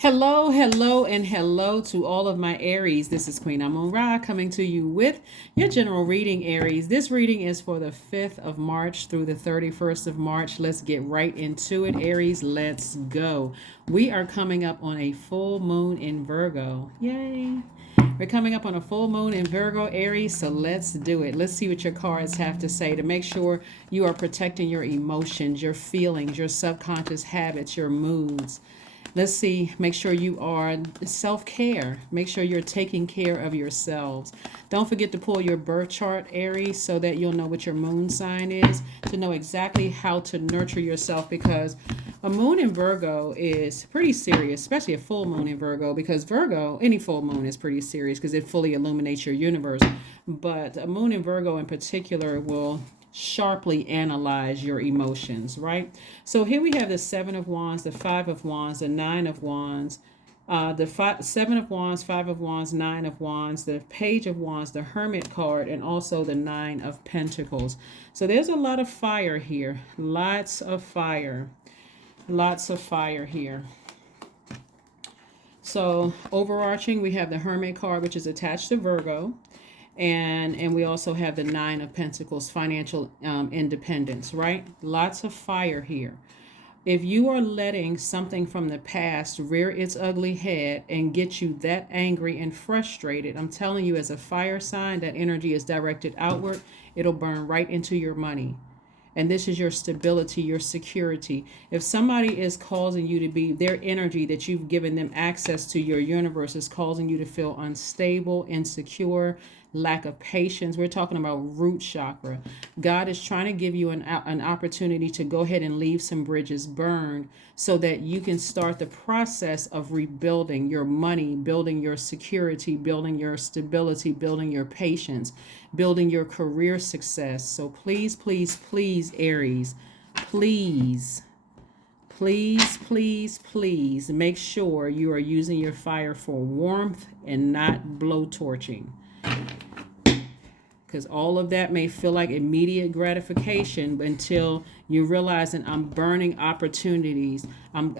Hello, hello, and hello to all of my Aries. This is Queen Amun Ra coming to you with your general reading, Aries. This reading is for the 5th of March through the 31st of March. Let's get right into it, Aries. Let's go. We are coming up on a full moon in Virgo. Yay. We're coming up on a full moon in Virgo, Aries, so let's do it. Let's see what your cards have to say to make sure you are protecting your emotions, your feelings, your subconscious habits, your moods. Let's see, make sure you are self-care. Make sure you're taking care of yourselves. Don't forget to pull your birth chart, Aries, so that you'll know what your moon sign is, to know exactly how to nurture yourself, because a moon in Virgo is pretty serious, especially a full moon in Virgo, because Virgo, any full moon is pretty serious because it fully illuminates your universe. But a moon in Virgo in particular will sharply analyze your emotions, right? So here we have the Seven of Wands, the Five of Wands, the Nine of Wands, Seven of Wands, Five of Wands, Nine of Wands, the Page of Wands, the Hermit card, and also the Nine of Pentacles. So there's a lot of fire here. Lots of fire. Lots of fire here. So overarching, we have the Hermit card, which is attached to Virgo. And we also have the Nine of Pentacles, financial independence, right? Lots of fire here. If you are letting something from the past rear its ugly head and get you that angry and frustrated, I'm telling you, as a fire sign, that energy is directed outward. It'll burn right into your money. And this is your stability, your security. If somebody is causing you to be, their energy that you've given them access to your universe is causing you to feel unstable, insecure, lack of patience. We're talking about root chakra. God is trying to give you an opportunity to go ahead and leave some bridges burned so that you can start the process of rebuilding your money, building your security, building your stability, building your patience, building your career success. So please, please, please, Aries, please, please, please, please make sure you are using your fire for warmth and not blowtorching, because all of that may feel like immediate gratification until you realize that I'm burning opportunities. I'm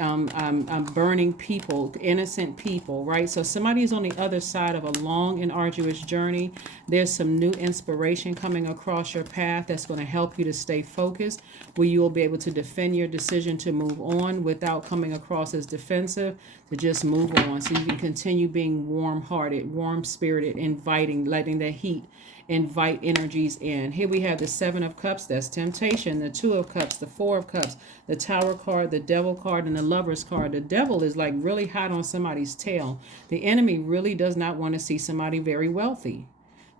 burning people, innocent people, right? So somebody is on the other side of a long and arduous journey. There's some new inspiration coming across your path that's going to help you to stay focused, where you will be able to defend your decision to move on without coming across as defensive, to just move on so you can continue being warm-hearted, warm-spirited, inviting, letting the heat invite energies in. Here we have the Seven of Cups, that's temptation, the Two of Cups, the Four of Cups, the Tower card, the Devil card, and the Lovers card. The Devil is like really hot on somebody's tail. The enemy really does not want to see somebody very wealthy,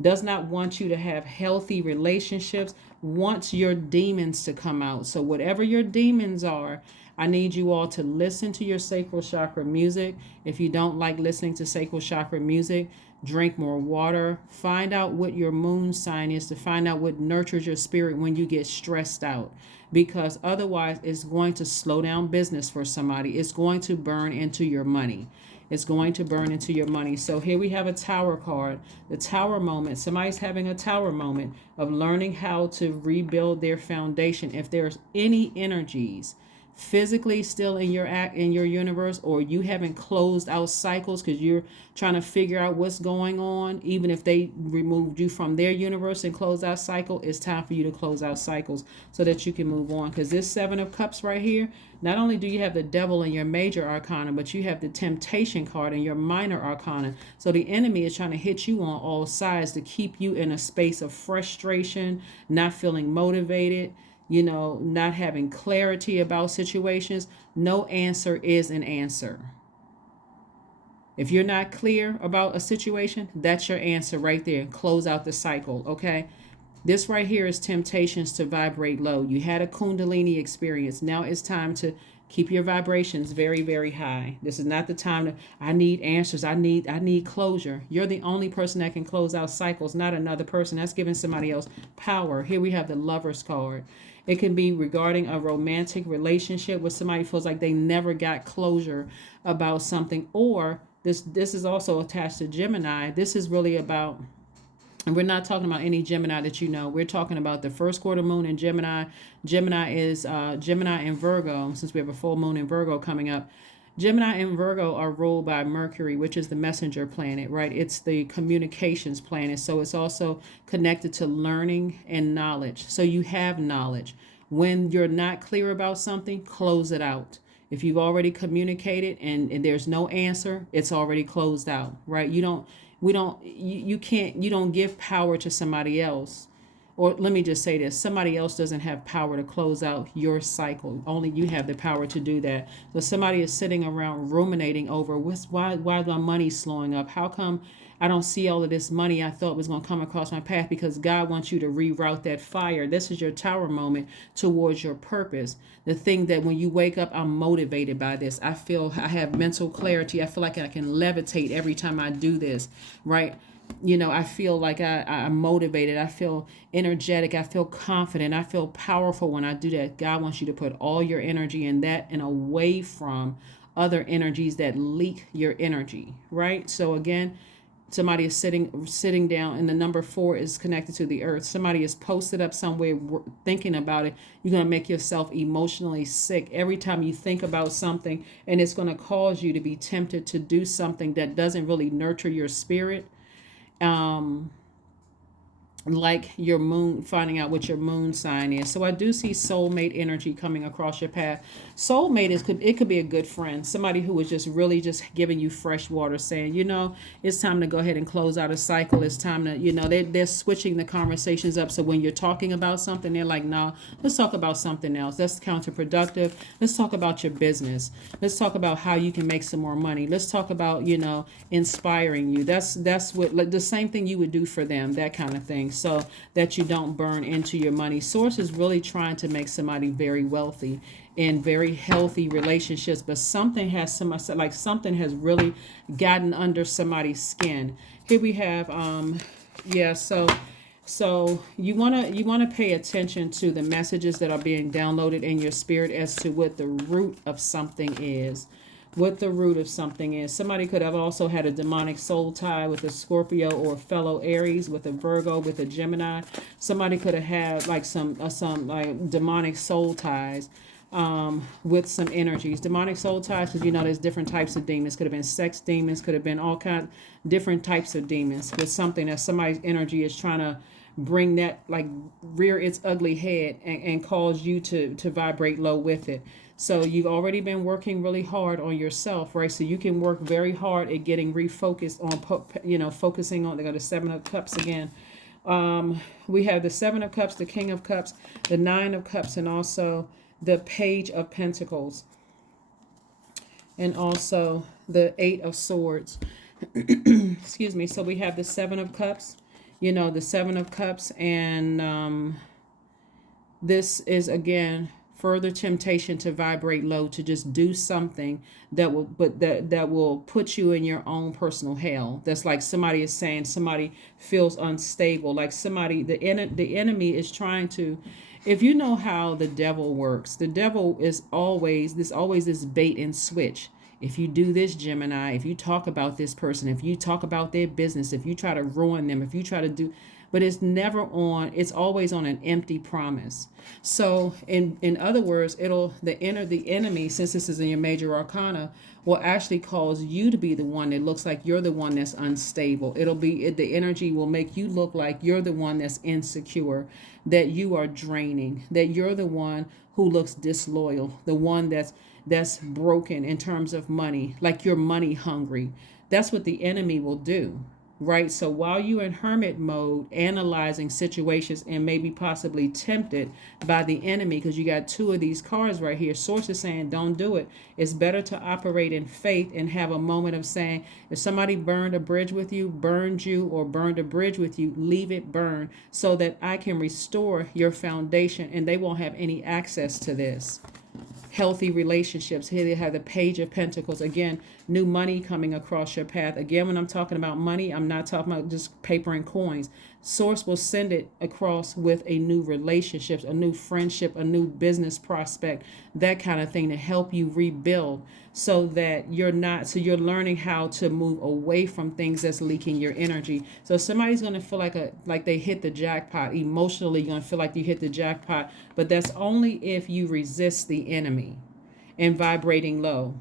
does not want you to have healthy relationships, wants your demons to come out. So whatever your demons are, I need you all to listen to your sacral chakra music. If you don't like listening to sacral chakra music, drink more water. Find out what your moon sign is, to find out what nurtures your spirit when you get stressed out, because otherwise it's going to slow down business for somebody. It's going to burn into your money. It's going to burn into your money. So here we have a Tower card, the Tower moment. Somebody's having a Tower moment of learning how to rebuild their foundation. If there's any energies physically still in your universe, or you haven't closed out cycles because you're trying to figure out what's going on, even if they removed you from their universe and closed out cycle, it's time for you to close out cycles so that you can move on. Because this Seven of Cups right here, not only do you have the Devil in your major arcana, but you have the temptation card in your minor arcana. So the enemy is trying to hit you on all sides to keep you in a space of frustration, not feeling motivated, not having clarity about situations. No answer is an answer. If you're not clear about a situation, that's your answer right there. Close out the cycle, okay? This right here is temptations to vibrate low. You had a Kundalini experience. Now it's time to keep your vibrations very, very high. This is not the time to, I need answers. I need closure. You're the only person that can close out cycles, not another person. That's giving somebody else power. Here we have the Lovers card. It can be regarding a romantic relationship where somebody feels like they never got closure about something. Or this is also attached to Gemini. This is really about, and we're not talking about any Gemini that you know. We're talking about the first quarter moon in Gemini. Gemini is Gemini and Virgo, since we have a full moon in Virgo coming up. Gemini and Virgo are ruled by Mercury, which is the messenger planet, right? It's the communications planet. So it's also connected to learning and knowledge. So you have knowledge. When you're not clear about something, close it out. If you've already communicated and there's no answer, it's already closed out, right? You can't, you don't give power to somebody else. Or let me just say this, somebody else doesn't have power to close out your cycle. Only you have the power to do that. So somebody is sitting around ruminating over why my money slowing up? How come I don't see all of this money I thought was going to come across my path? Because God wants you to reroute that fire. This is your tower moment towards your purpose. The thing that when you wake up, I'm motivated by this. I feel I have mental clarity. I feel like I can levitate every time I do this, right? I feel like I'm motivated. I feel energetic. I feel confident. I feel powerful when I do that. God wants you to put all your energy in that and away from other energies that leak your energy, right? So again, somebody is sitting down, and the number 4 is connected to the earth. Somebody is posted up somewhere thinking about it. You're going to make yourself emotionally sick every time you think about something, and it's going to cause you to be tempted to do something that doesn't really nurture your spirit. um like your moon, finding out what your moon sign is. So I do see soulmate energy coming across your path. Soulmate it could be a good friend, somebody who is just really just giving you fresh water, saying, it's time to go ahead and close out a cycle. It's time to, they're switching the conversations up. So when you're talking about something, they're like, no, let's talk about something else. That's counterproductive. Let's talk about your business. Let's talk about how you can make some more money. Let's talk about, inspiring you. That's what, like, the same thing you would do for them, that kind of thing, so that you don't burn into your money. Source is really trying to make somebody very wealthy in very healthy relationships, but something has really gotten under somebody's skin. Here we have yeah, so you want to pay attention to the messages that are being downloaded in your spirit as to what the root of something is. What the root of something is. Somebody could have also had a demonic soul tie with a Scorpio or fellow Aries, with a Virgo, with a Gemini. Somebody could have had like some like demonic soul ties with some energies. Demonic soul ties, because there's different types of demons. Could have been sex demons, could have been all kinds different types of demons, with something that somebody's energy is trying to bring that, like, rear its ugly head and cause you to vibrate low with it. So you've already been working really hard on yourself, right? So you can work very hard at getting refocused on, focusing on, they got the 7 of Cups again. We have the 7 of Cups, the King of Cups, the 9 of Cups, and also the Page of Pentacles, and also the 8 of Swords. Excuse me. So we have the 7 of Cups, the 7 of Cups, and this is, again, further temptation to vibrate low, to just do something that will put you in your own personal hell. That's like somebody is saying somebody feels unstable, like the enemy is trying to. If you know how the devil works, the devil is always this bait and switch. If you do this, Gemini, if you talk about this person, if you talk about their business, if you try to ruin them, if you try to do, but it's always on an empty promise. So in other words, the enemy, since this is in your major arcana, will actually cause you to be the one that looks like you're the one that's unstable. The energy will make you look like you're the one that's insecure, that you are draining, that you're the one who looks disloyal, the one that's broken in terms of money, like you're money hungry. That's what the enemy will do, right? So while you're in hermit mode, analyzing situations and maybe possibly tempted by the enemy, because you got 2 of these cards right here, Source is saying don't do it. It's better to operate in faith and have a moment of saying, if somebody burned a bridge with you, burned you, or burned a bridge with you, leave it burn, so that I can restore your foundation and they won't have any access to this. Healthy relationships. Here they have the Page of Pentacles. Again, new money coming across your path. Again, when I'm talking about money, I'm not talking about just paper and coins. Source will send it across with a new relationship, a new friendship, a new business prospect, that kind of thing, to help you rebuild, so that you're learning how to move away from things that's leaking your energy. So somebody's going to feel like they hit the jackpot. Emotionally, you're going to feel like you hit the jackpot, but that's only if you resist the enemy and vibrating low.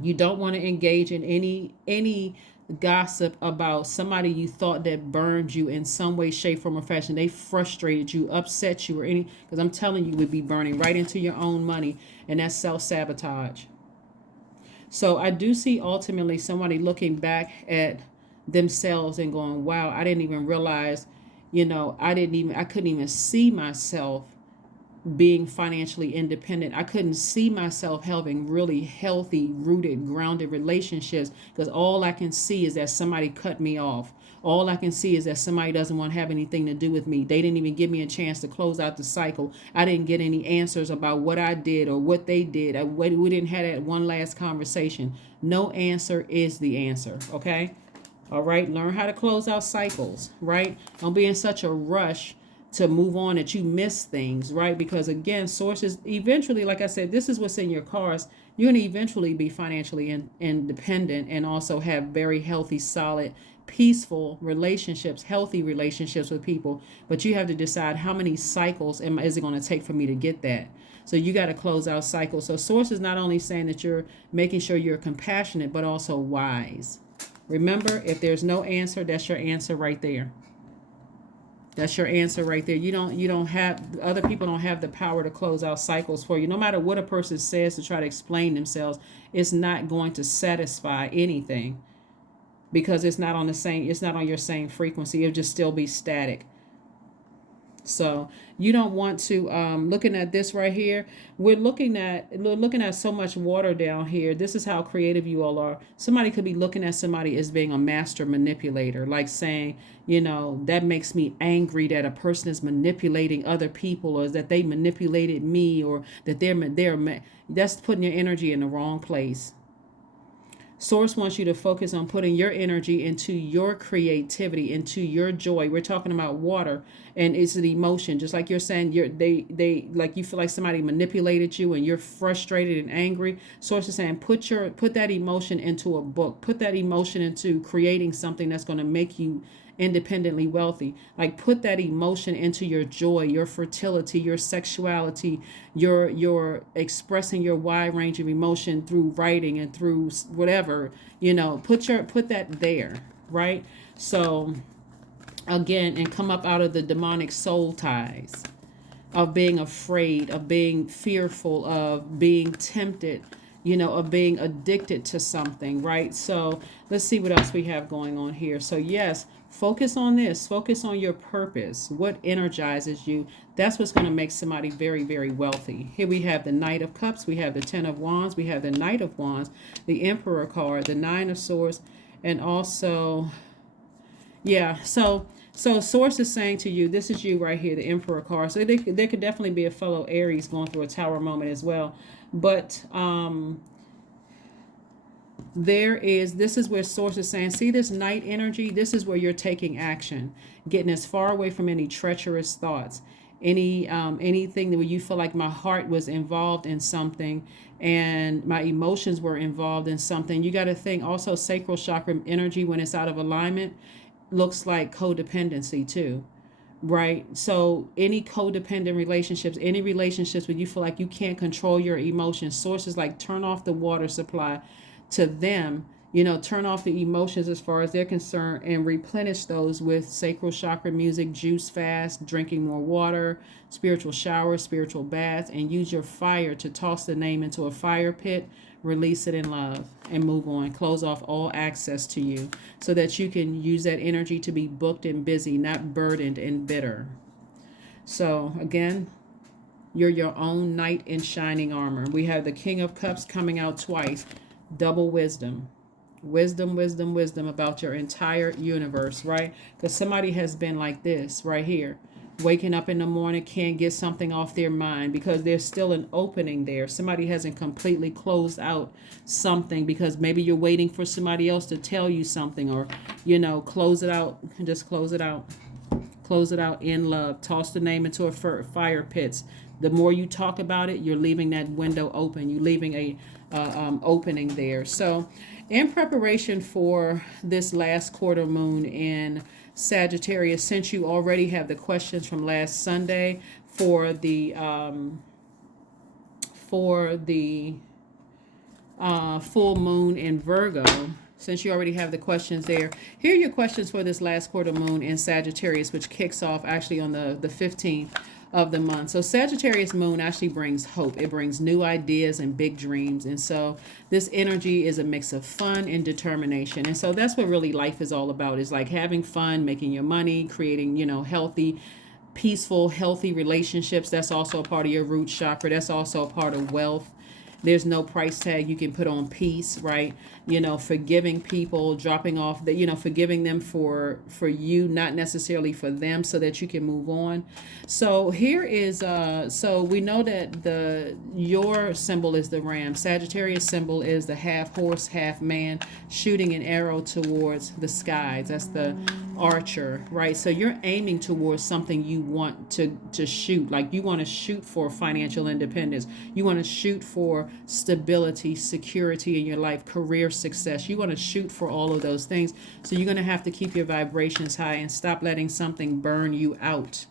You don't want to engage in any gossip about somebody you thought that burned you in some way, shape, form, or fashion. They frustrated you, upset you, or any, because I'm telling you, would be burning right into your own money, and that's self-sabotage. So I do see ultimately somebody looking back at themselves and going, wow, I didn't even realize, I couldn't even see myself being financially independent. I couldn't see myself having really healthy, rooted, grounded relationships, because all I can see is that somebody cut me off. All I can see is that somebody doesn't want to have anything to do with me. They didn't even give me a chance to close out the cycle. I didn't get any answers about what I did or what they did. We didn't have that one last conversation. No answer is the answer, okay? All right, learn how to close out cycles, right? Don't be in such a rush to move on that you miss things, right? Because again, sources eventually, like I said, this is what's in your cards. You're going to eventually be financially independent and also have very healthy, solid, peaceful relationships, healthy relationships with people. But you have to decide how many cycles is it going to take for me to get that. So you got to close out cycles. So source is not only saying that you're making sure you're compassionate, but also wise. Remember, if there's no answer, that's your answer right there. That's your answer right there. You don't have, other people don't have the power to close out cycles for you. No matter what a person says to try to explain themselves, it's not going to satisfy anything, because it's not on your same frequency. It'll just still be static. So you don't want to, looking at this right here, we're looking at so much water down here. This is how creative you all are. Somebody could be looking at somebody as being a master manipulator, like saying, that makes me angry that a person is manipulating other people, or that they manipulated me, or that that's putting your energy in the wrong place. Source wants you to focus on putting your energy into your creativity, into your joy. We're talking about water, and it's an emotion. Just like you're saying, they like, you feel like somebody manipulated you and you're frustrated and angry. Source is saying, put that emotion into a book. Put that emotion into creating something that's going to make you independently wealthy. Like, put that emotion into your joy, your fertility, your sexuality, your expressing your wide range of emotion through writing and through whatever. Put that there, right? So again, and come up out of the demonic soul ties of being afraid, of being fearful, of being tempted, of being addicted to something, right? So let's see what else we have going on here. So yes, focus on this. Focus on your purpose. What energizes you? That's what's going to make somebody very, very wealthy. Here we have the Knight of Cups. We have the Ten of Wands. We have the Knight of Wands, the Emperor card, the Nine of Swords, and also, yeah. So source is saying to you, this is you right here, the Emperor card. So there could definitely be a fellow Aries going through a tower moment as well. But this is where source is saying, see this Knight energy, this is where you're taking action, getting as far away from any treacherous thoughts, anything that where you feel like my heart was involved in something and my emotions were involved in something. You got to think also sacral chakra energy, when it's out of alignment, looks like codependency too, right? So any codependent relationships, any relationships where you feel like you can't control your emotions, sources like turn off the water supply to them, turn off the emotions as far as they're concerned, and replenish those with sacral chakra music, juice fast, drinking more water, spiritual showers, spiritual baths, and use your fire to toss the name into a fire pit, release it in love, and move on. Close off all access to you so that you can use that energy to be booked and busy, not burdened and bitter. So again, you're your own knight in shining armor. We have the King of Cups coming out twice. Double wisdom. Wisdom, wisdom, wisdom about your entire universe, right? Because somebody has been like this right here. Waking up in the morning, can't get something off their mind because there's still an opening there. Somebody hasn't completely closed out something because maybe you're waiting for somebody else to tell you something, or, close it out. Just close it out. Close it out in love. Toss the name into a fire pits. The more you talk about it, you're leaving that window open. You're leaving a opening there. So in preparation for this last quarter moon in Sagittarius, since you already have the questions from last Sunday for the full moon in Virgo. Since you already have the questions there, here are your questions for this last quarter moon in Sagittarius, which kicks off actually on the 15th of the month. So Sagittarius moon actually brings hope. It brings new ideas and big dreams. And so this energy is a mix of fun and determination. And so that's what really life is all about, is like having fun, making your money, creating, healthy, peaceful, healthy relationships. That's also a part of your root chakra. That's also a part of wealth. There's no price tag you can put on peace, right? Forgiving people, dropping off the, forgiving them for you, not necessarily for them, so that you can move on. So here is so we know that your symbol is the ram. Sagittarius symbol is the half horse, half man, shooting an arrow towards the skies. That's the archer, right? So you're aiming towards something you want to shoot. Like you want to shoot for financial independence. You want to shoot for stability, security in your life, career success. You want to shoot for all of those things. So you're going to have to keep your vibrations high and stop letting something burn you out.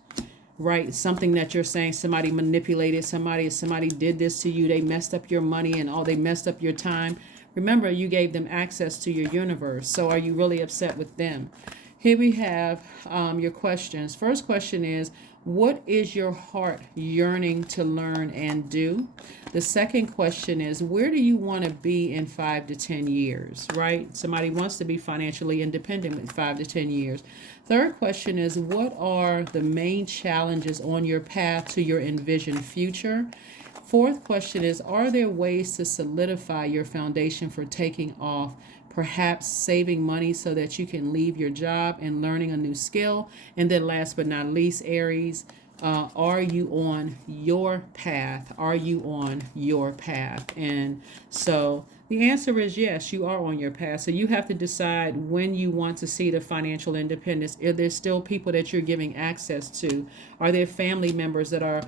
Right? Something that you're saying somebody manipulated, somebody did this to you, they messed up your money and all, they messed up your time. Remember, you gave them access to your universe. So are you really upset with them? Here we have your questions. First question is, what is your heart yearning to learn and do? The second question is, where do you want to be in 5 to 10 years, right? Somebody wants to be financially independent in 5 to 10 years. Third question is, what are the main challenges on your path to your envisioned future? Fourth question is, are there ways to solidify your foundation for taking off? Perhaps saving money so that you can leave your job and learning a new skill. And then last but not least, Aries, are you on your path? Are you on your path? And so the answer is yes, you are on your path. So you have to decide when you want to see the financial independence. Are there still people that you're giving access to? Are there family members that are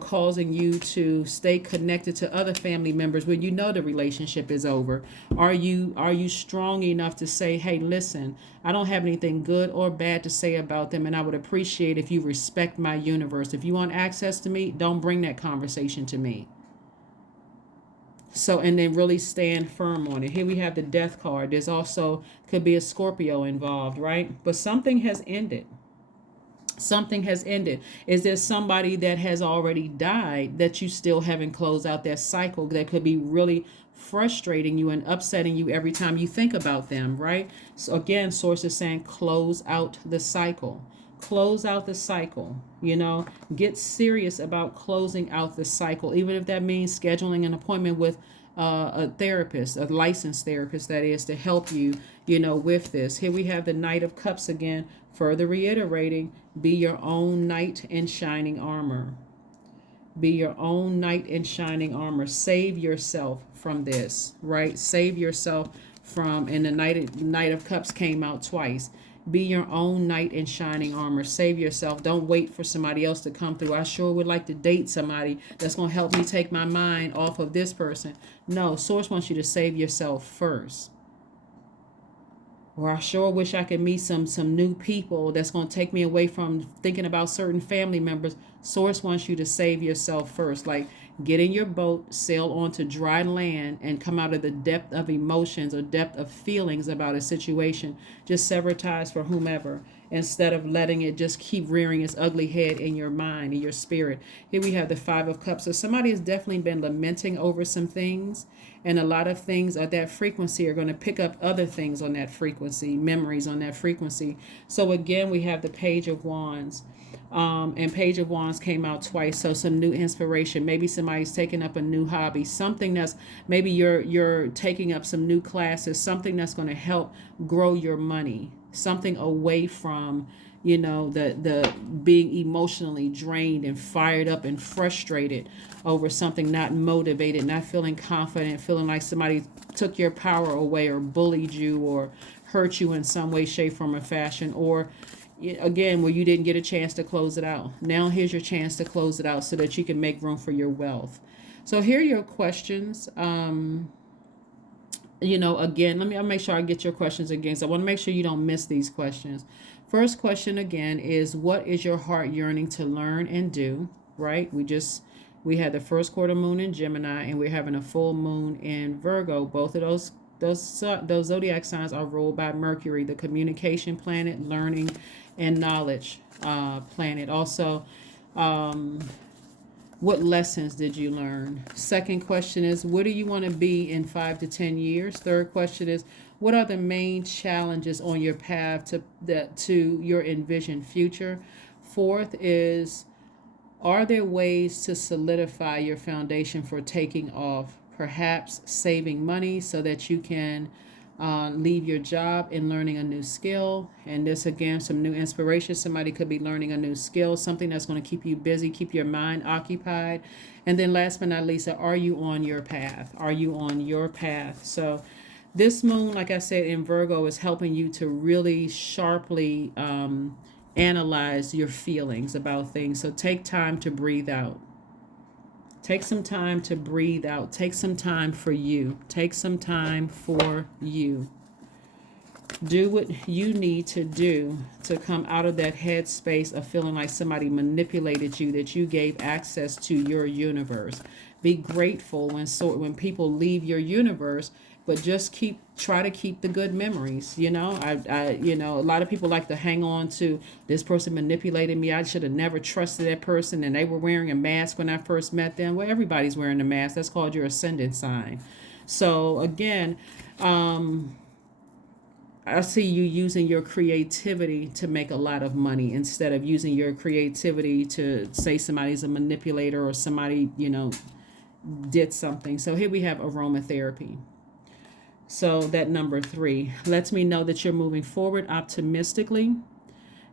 causing you to stay connected to other family members when you know the relationship is over? Are you strong enough to say, hey, listen, I don't have anything good or bad to say about them, and I would appreciate if you respect my universe. If you want access to me, don't bring that conversation to me. So, and then really stand firm on it. Here we have the death card. There's also could be a Scorpio involved, right? But something has ended. Something has ended. Is there somebody that has already died that you still haven't closed out that cycle that could be really frustrating you and upsetting you every time you think about them, right? So again, source is saying close out the cycle. Close out the cycle. Get serious about closing out the cycle, even if that means scheduling an appointment with a therapist, a licensed therapist, that is, to help you, with this. Here we have the Knight of Cups again, further reiterating, be your own knight in shining armor. Be your own knight in shining armor. Save yourself from this, right? Save yourself from, and the Knight of Cups came out twice. Be your own knight in shining armor. Save yourself. Don't wait for somebody else to come through. I sure would like to date somebody that's going to help me take my mind off of this person. No, Source wants you to save yourself first. Or I sure wish I could meet some new people that's going to take me away from thinking about certain family members. Source wants you to save yourself first. Like, get in your boat, sail onto dry land, and come out of the depth of emotions or depth of feelings about a situation. Just sever ties for whomever, instead of letting it just keep rearing its ugly head in your mind, in your spirit. Here we have the Five of Cups. So somebody has definitely been lamenting over some things, and a lot of things at that frequency are going to pick up other things on that frequency, memories on that frequency. So again, we have the Page of Wands. And Page of Wands came out twice, so some new inspiration. Maybe somebody's taking up a new hobby, something that's, maybe you're taking up some new classes, something that's going to help grow your money, something away from the being emotionally drained and fired up and frustrated over something, not motivated, not feeling confident, feeling like somebody took your power away or bullied you or hurt you in some way, shape, form, or fashion, or again, where you didn't get a chance to close it out. Now here's your chance to close it out so that you can make room for your wealth. So here are your questions. Again, I'll make sure I get your questions again. So I want to make sure you don't miss these questions. First question again is, what is your heart yearning to learn and do? Right? We We had the first quarter moon in Gemini, and we're having a full moon in Virgo. Both of those zodiac signs are ruled by Mercury, the communication planet, learning, and knowledge planet. Also, what lessons did you learn? Second question is, what do you want to be in 5 to 10 years? Third question is, what are the main challenges on your path to your envisioned future? Fourth is, are there ways to solidify your foundation for taking off? Perhaps saving money so that you can leave your job and learning a new skill. And this, again, some new inspiration. Somebody could be learning a new skill, something that's going to keep you busy, keep your mind occupied. And then last but not least, are you on your path? Are you on your path? So this moon, like I said, in Virgo is helping you to really sharply analyze your feelings about things. So take time to breathe out. Take some time to breathe out. Take some time for you. Take some time for you. Do what you need to do to come out of that headspace of feeling like somebody manipulated you, that you gave access to your universe. Be grateful when people leave your universe, but just try to keep the good memories. A lot of people like to hang on to, this person manipulated me, I should have never trusted that person, and they were wearing a mask when I first met them. Well, everybody's wearing a mask. That's called your ascendant sign. So again, I see you using your creativity to make a lot of money instead of using your creativity to say somebody's a manipulator or somebody, did something. So here we have aromatherapy. So that number 3 lets me know that you're moving forward optimistically,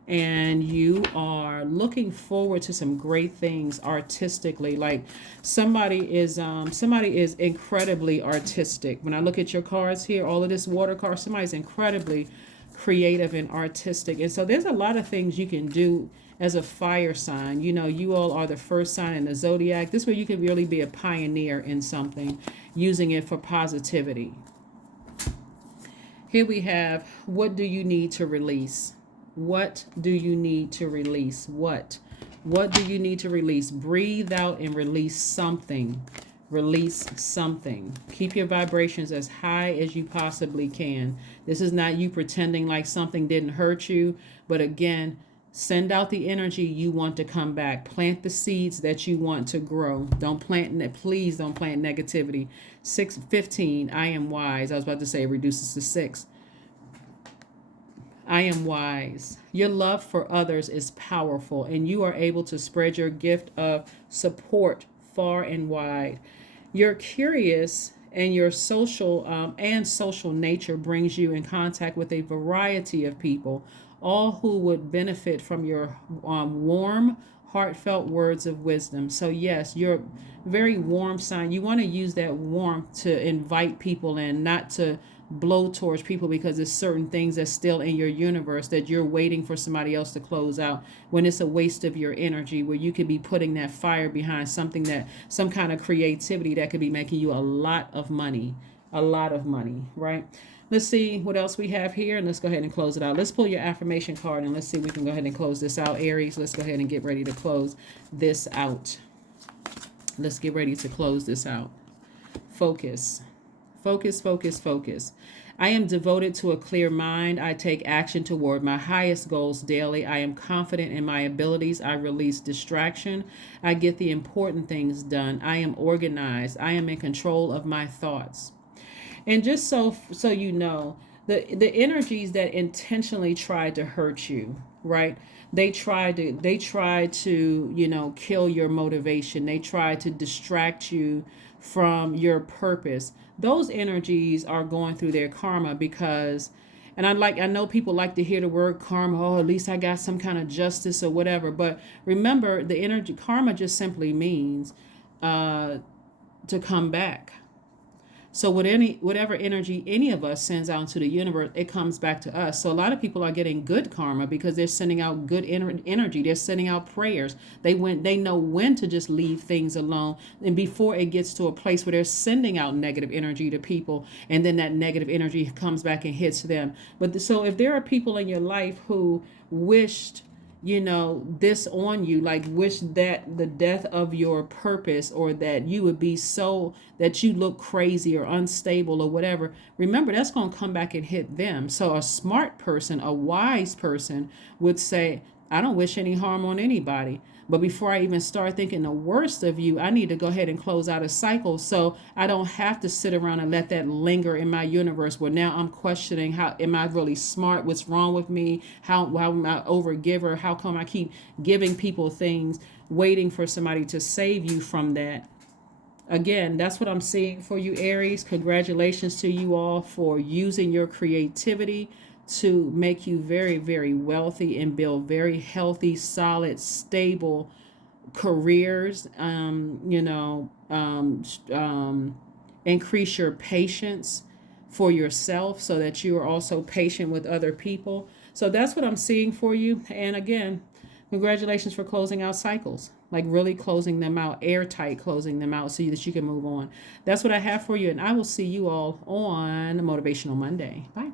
and you are looking forward to some great things artistically. Like somebody is incredibly artistic. When I look at your cards here, all of this water card, somebody's incredibly creative and artistic. And so there's a lot of things you can do as a fire sign. You all are the first sign in the zodiac. This way you can really be a pioneer in something, using it for positivity. Here we have, what do you need to release? What do you need to release? What do you need to release? Breathe out and release something. Release something. Keep your vibrations as high as you possibly can. This is not you pretending like something didn't hurt you, but again, send out the energy you want to come back. Plant the seeds that you want to grow. Please don't plant negativity. 15, I am wise. I was about to say it reduces to 6. I am wise. Your love for others is powerful, and you are able to spread your gift of support far and wide. You're curious, and your social nature brings you in contact with a variety of people, all who would benefit from your warm, heartfelt words of wisdom. So yes, you're a very warm sign. You want to use that warmth to invite people in, not to blow towards people because there's certain things that's still in your universe that you're waiting for somebody else to close out, when it's a waste of your energy, where you could be putting that fire behind some kind of creativity that could be making you a lot of money, right? Let's see what else we have here, and let's go ahead and close it out. Let's pull your affirmation card, and let's see if we can go ahead and close this out. Aries, let's go ahead and get ready to close this out. Let's get ready to close this out. Focus. Focus, focus, focus. I am devoted to a clear mind. I take action toward my highest goals daily. I am confident in my abilities. I release distraction. I get the important things done. I am organized. I am in control of my thoughts. And just so you know, the energies that intentionally try to hurt you, right? They try to kill your motivation. They try to distract you from your purpose. Those energies are going through their karma because, and I know people like to hear the word karma. Oh, at least I got some kind of justice or whatever. But remember, the energy karma just simply means to come back. So whatever energy any of us sends out into the universe, it comes back to us. So a lot of people are getting good karma because they're sending out good energy. They're sending out prayers. They know when to just leave things alone, and before it gets to a place where they're sending out negative energy to people, and then that negative energy comes back and hits them. So if there are people in your life who wished this on you, like wish that the death of your purpose, or that you would be so that you look crazy or unstable or whatever. Remember, that's going to come back and hit them. So a smart person, a wise person would say, I don't wish any harm on anybody. But before I even start thinking the worst of you, I need to go ahead and close out a cycle, so I don't have to sit around and let that linger in my universe, where now I'm questioning, how am I really smart? What's wrong with me? How am I over giver? How come I keep giving people things, waiting for somebody to save you from that? Again, that's what I'm seeing for you, Aries. Congratulations to you all for using your creativity to make you very, very wealthy and build very healthy, solid, stable careers. Increase your patience for yourself, so that you are also patient with other people. So that's what I'm seeing for you. And again, congratulations for closing out cycles, like really closing them out, airtight closing them out, so that you can move on. That's what I have for you, and I will see you all on Motivational Monday. Bye.